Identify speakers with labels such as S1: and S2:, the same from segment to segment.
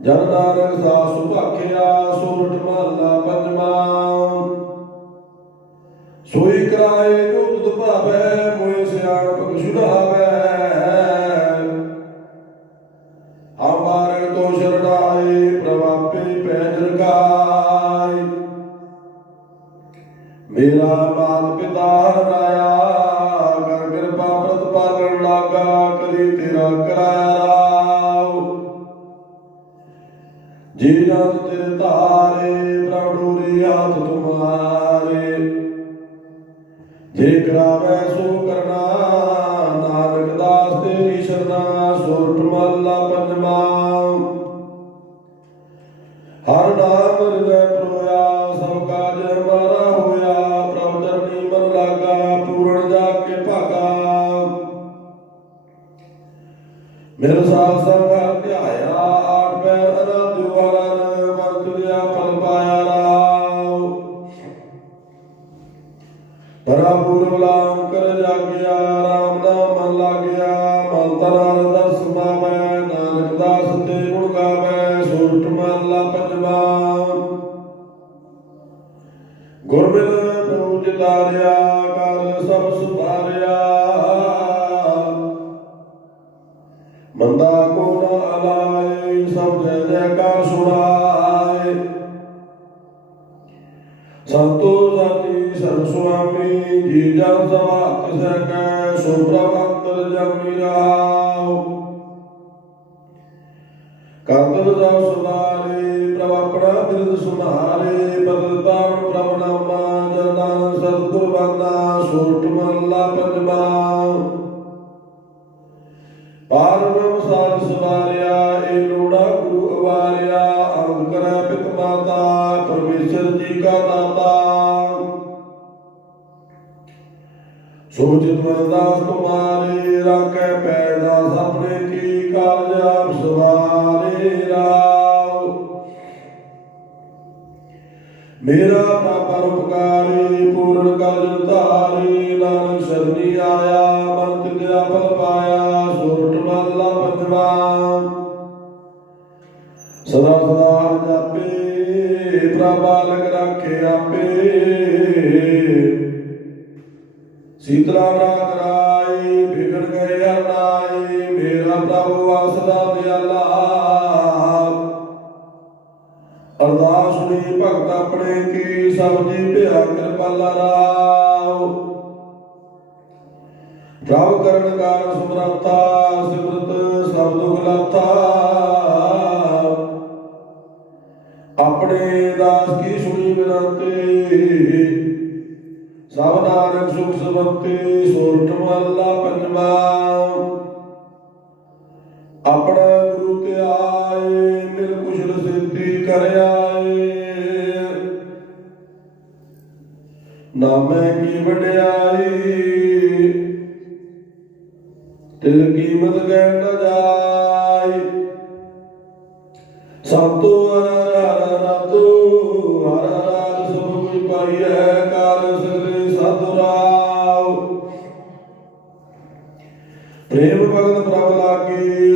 S1: ਜਨ ਨਾਨਕ ਸਾ ਸੁਭਾਖਿਆ ਸੋਰਠ ਮਹਲਾ ਪੰਜਵਾਂ। ਸੋਈ ਕਰਾਏ ਜੋ ਤੁਧ ਭਾਵੈ, ਮੋਏ ਸਿਆਣਪ ਕਛੁ ਨ ਹਮਾਰੇ ਤੋਂ ਸ਼ਰਣਾਏ ਪ੍ਰਵਾਪੇ ਪੈਜਰ ਕਾਇ ਮੇਰਾ ਮਾਤ ਪਿਤਾ ਹਰਾਇਆ ਕਰ ਕਿਰਪਾ ਪ੍ਰਤਪਾਲਣ ਲਾਗਾ ਕਰੀ ਤੇਰਾ ਕਰਾਇਆ ਜੀ ਜਨ ਤੇਰੇ ਧਾਰੇ ਪ੍ਰਭੂਰੀ ਹੱਥ ਤੁਮਾਰੇ। ਜੇ ਕਰਾਵੇ ਸੋ ਕਰਨਾ ਨਾਨਕ ਦਾਸ ਤੇਰੀ ਸ਼ਰਨਾ ਸੁਰਟ ਮਹਲਾ ਪੰਜਵਾ ਹਰ ਨਾਮ ਹਿਰਦੈ ਪਰੋਇਆ, ਸਭ ਕਾਜ ਹਮਾਰਾ ਹੋਇਆ, ਪ੍ਰਭ ਚਰਨੀ ਮਨ ਲਾਗਾ, ਪੂਰਨ ਜਾ ਕੇ ਭਾਗਾ। ਮੇਰਾ ਸਾਥ ਬਰਾਬੁਰ ਬਲਾਮ ਕਰ ਜਾਗਿਆ, ਰਾਮ ਨਾਮ ਮਨ ਲਾਗਿਆ ਮਨ ਤਨਾਰ ਦਰਸ ਮਾਵੈ ਨਾਨਕ ਦਾਸ ਤੇ ਗੁਣ ਗਾਵੈ ਸੁਰਟ ਮਹਲਾ ਪੰਜਵਾ। ਗੁਰ ਮਿਲ ਪ੍ਰਭੂ ਜੀ ਜਨ ਸਵਾ ਤਿਸੈ ਕੈ ਸੋ ਜਮੀ ਰਾਉ। ਕਰਤਵ ਸਭ ਸੁਧਾਰੇ ਪ੍ਰਭ ਆਪਣਾ ਬਿਰਦ ਸੁਨਾਰੇ ਸੋਚਿਤ ਵਰਦਾਸ ਤੁਮਾਰੇ ਰਾਖੈ ਪੈਦਾ ਸਭਨੇ ਕੀ ਕਾਰਜ ਆਪ ਸਵਾਰੇ ਰਾਉ ਮੇਰਾ ਪਾਪਰ ਉਪਕਾਰੀ ਪੂਰਨ ਕਾਰਜ ਧਾਰੀ, ਨਾਨਕ ਸ਼ਰਨੀ ਆਇਆ ਮਨ ਤਿਲਿਆ ਫਲ ਪਾਇਆ, ਸੁਰਟ ਮਹਲਾ ਪੰਜਵਾ। ਸਦਾ ਸਦਾ ਜਾਪੇ, ਪ੍ਰਭਾਲਕ ਰਾਖੇ ਆਪੇ। ਸੀਤਲਾ ਰਾਗ ਰਾਈ ਵਿਗੜ ਗਏ ਹਰਨਾਈ ਮੇਰਾ ਪ੍ਰਭੂ ਆਸਦਾ ਦਿਆਲਾ ਅਰਦਾਸ ਸੁਣੀ, ਭਗਤ ਆਪਣੇ ਕੀ ਸਭ ਜੀ ਭਿਆ ਕਿਰਪਾਲਾ ਰਾਉ ਰਵ ਕਰਨ ਕਾਰਨ ਸੁਮਰਤਾ ਸਿਮਰਤ ਸਭ ਦੁਖ ਲਾਤਾ ਆਪਣੇ ਦਾਸ ਕੀ ਸੁਣੀ ਬਿਨੰਤੀ ਸਭ ਨਾਨਕ ਸੁਖ ਸਮੰਤੀ ਸੋਰਠ ਮਹਲਾ ਪੰਜਵਾ। ਆਪਣਾ ਗੁਰੂ ਤੇ ਆਏ, ਮਿਲ ਕੁਸ਼ਲ ਸਿੱਧੀ ਕਰ ਨਾਮੈ ਕੀ ਵਡਿਆਈ, ਤਿਲ ਕੀਮਤ ਗੈ ਨ ਜਾਈ। ਸੰਤੋ ਹਰ ਹਰ ਰਤੋ, ਹਰ ਰਾਜ ਸਭ ਕੋਈ ਪਾਈਐ ਕਾਲ ਸਗਲੇ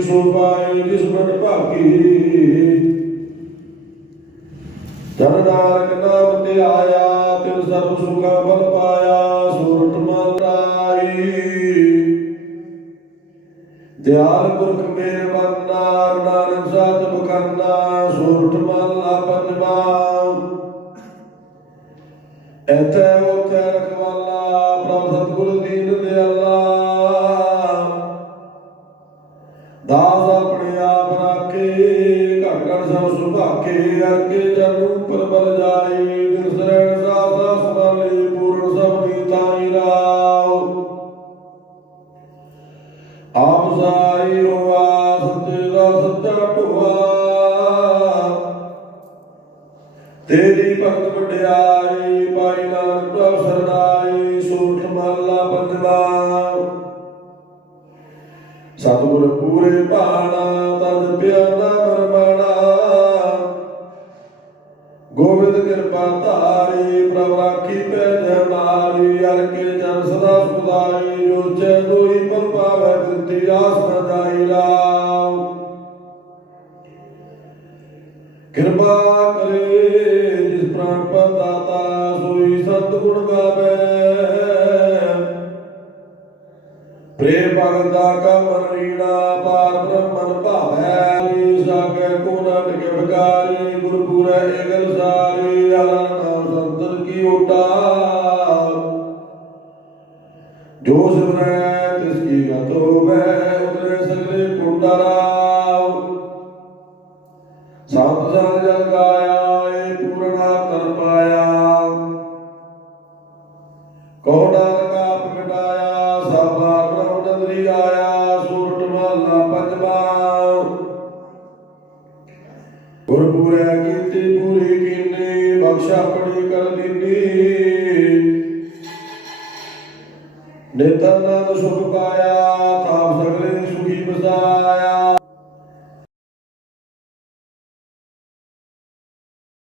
S1: ਸੋ ਪਾਏ, ਜਿਸ ਮਨ ਭਾਗੀ। ਜਨ ਨਾਨਕ ਨਾਮ ਤੇ ਆਇਆ, ਤਿਨ ਸਰਬ ਸੁਖਾ ਬਲ ਪਾਇਆ ਸੂਰਟ ਮਨ ਰਾਈ ਦਿਆਲ ਗੁਰਖ ਮਿਹਰਬਾਨ ਨਾਰ ਨਾਨਕ ਸਾਧ ਬਖਾਨਾ ਸੂਰਟ ਮਹਲਾ ਪੰਜਵਾ। ਐਥੇ ਸਭ ਅਰਕੇ ਜਨ ਉਪਰ ਬਲ ਜਾਈ ਦਿਨ ਸਰਣ ਸਾਸਾ ਸਮਾਲੀ ਪੂਰਨ ਸਭ ਦੀ ਤਾਈ ਰਾਉ ਆਪ ਸਾਈ ਹੋਆ, ਸੱਚੇ ਦਾ ਸੱਚਾ ਢੋਆ। ਤੇਰੀ ਭਗਤ ਵਡਿਆਈ ਪਾਈ ਨਾਨਕ ਪ੍ਰਭ ਸਰਨਾਈ ਸੂਠ ਮਹਲਾ ਪੰਜਵਾ ਸਤਿਗੁਰ ਪੂਰੇ ਭਾਣਾ ਪਾਵੈ ਬਿਰਤੀ ਆਸ ਕਿਰਪਾ ਕਰੇ ਜਿਸ ਪ੍ਰਾਨ ਪਦਾਤਾ ਸੋਈ ਸਤਿਗੁਣ ਗਾਵੇ। ਪ੍ਰੇਮ ਭਗਤਾ ਕਾ ਮਨ ਲੀਣਾ ਪਾਰ ਬ੍ਰਹਮਨ ਭਾਵੈ। ਸਾਕੇ ਕੋ ਨਾ ਟਿਕੇ ਬਕਾਰੀ ਏਗਲ ਸਾਰੀ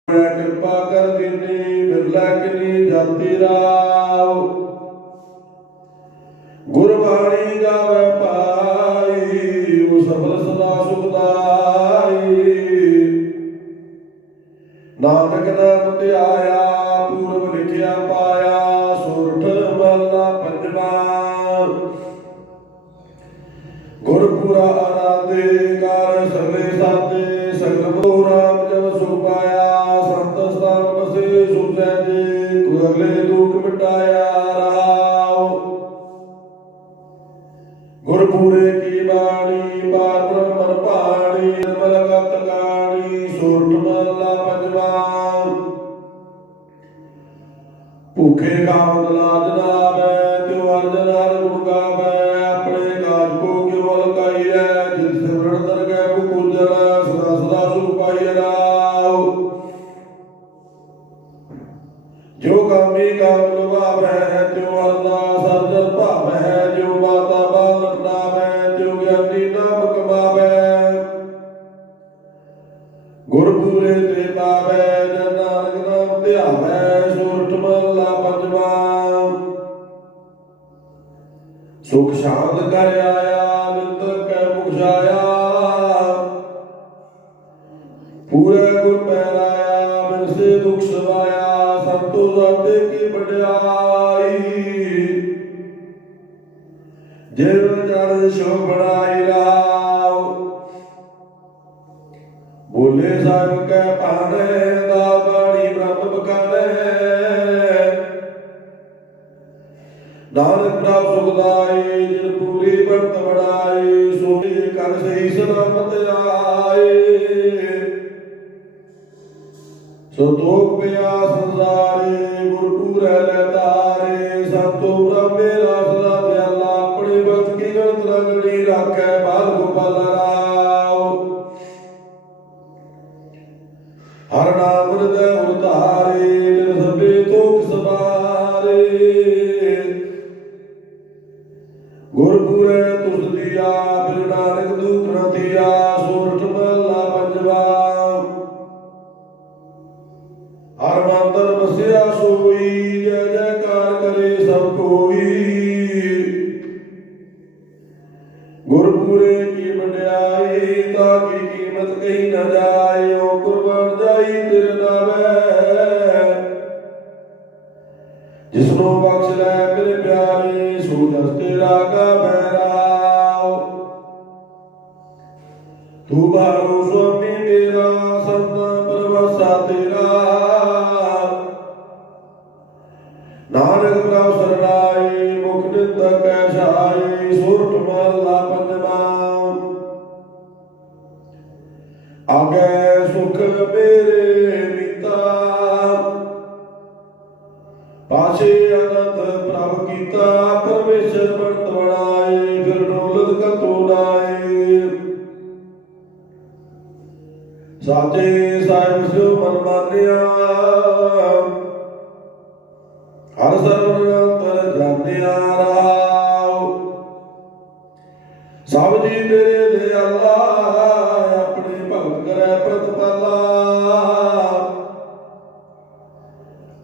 S1: ਕਿਰਪਾ ਕਰ ਦਿਨੀ ਬਿਰਲਾ ਕਿਨੀ ਜਾਤੀ ਰਾਵ ਗੁਰਬਾਣੀ ਜੋ ਕਾਮੀ ਕਾਮ ਲਵਾਵੈ ਤਿਉ ਅਰਦਾ ਸਰਜਨ ਭਾਵੈ ਜੋ ਮਾਤਾ ਸੁਖ ਸ਼ਾਂਤ ਕਰ ਆਇਆ ਨਿੰਦਰ ਕੈ ਮੁਖ ਪੂਰੇ ਗੁਰ ਪੈਰਾਇਆ ਬਿਨ ਸੇ ਦੁਖ ਸਵਾਇਆ ਸੰਤੋ ਜ਼ਾਤੇ ਕੀ ਵਡਿਆਈ। ਜਿਵ ਜਨ ਸ਼ੋ ਰਾਵ ਬੋਲੇ ਸਾਹਿਬ ਕੈ ਭਾਣੇ ਦਾ ਬਾਣੀ ਬ੍ਰਹਮ ਬਖਾਨੇ ਨਾਨਕ ਪ੍ਰਭ ਸੁਖਦਾਈ ਜਿਨ ਪੂਰੀ ਬੰਤ ਬੜਾਈ ਸੋਈ ਕਰ ਸਹੀ ਸਲਾਮਤ ਆਏ ਸੋ ਪਿਆ ਸੰਸਾਰੇ, ਗੁਰਪੂਰੈ ਲੈ ਤਾਰੇ ਜਿਸਨੂੰ ਬਖਸ਼ ਲੈ ਮੇਰੇ ਪਿਆਰੇ, ਸੋ ਤੇਰਾ ਕਾ ਬੈਰਾਉ ਤੂੰ ਬਾਰੂ ਸੁਆਮੀ ਮੇਰਾ ਸੰਤ ਪਰਵਸਾ ਤੇਰਾ। ਨਾਨਕ ਪ੍ਰਭ ਸਰਣਾਈ ਮੁਖ ਨਿੰਦ ਕੈ ਛਾਈ ਸਾਚੇ ਸਾਹਿਬ ਸਿਓ ਮਨ ਮਾਨਿਆ। ਹਰ ਸਰਵਨ ਅੰਤਰ ਜਾਣਿਆ ਰਾਉ ਸਭ ਜੀ ਤੇਰੇ ਦੇ ਅੱਲਾ, ਆਪਣੇ ਭਗਤ ਕਰੈ ਪ੍ਰਤਪਾਲਾ।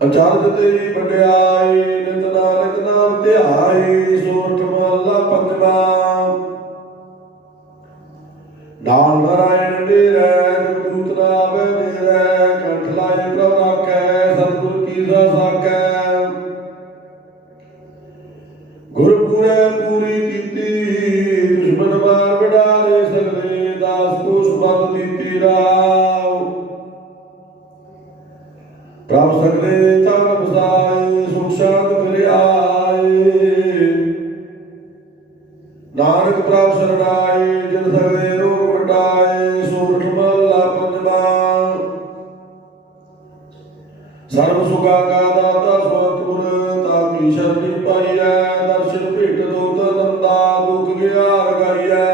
S1: ਅਚਾਰਜ ਤੇਰੀ ਵਡਿਆਈ, ਨਿਤ ਨਾਨਕ ਨਾਮ ਧਿਆਈ। ਪ੍ਰਭ ਸਗਲੇ ਤਨ ਬਸਾਏ, ਸੁਖ ਸ਼ਾਂਤ ਫਿਰ ਆਏ। ਨਾਨਕ ਪ੍ਰਭ ਸਰਣਾਏ, ਜਿਨ ਸਗਲੇ ਰੋਗ ਮਿਟਾਏ ਸੂਰਠ ਮਹਲਾ ਪੰਜਵਾ। ਸਰਬ ਸੁਖਾ ਕਾ ਦਾਤਾ ਸਤਿਗੁਰ ਤਾਕੀ ਸ਼ਰਣੀ ਪਾਈਐ, ਦਰਸ਼ਨ ਭੇਟ ਦੋਤ ਨੰਦਾ, ਦੁਖ ਗਿਆ ਰਗਾਈਐ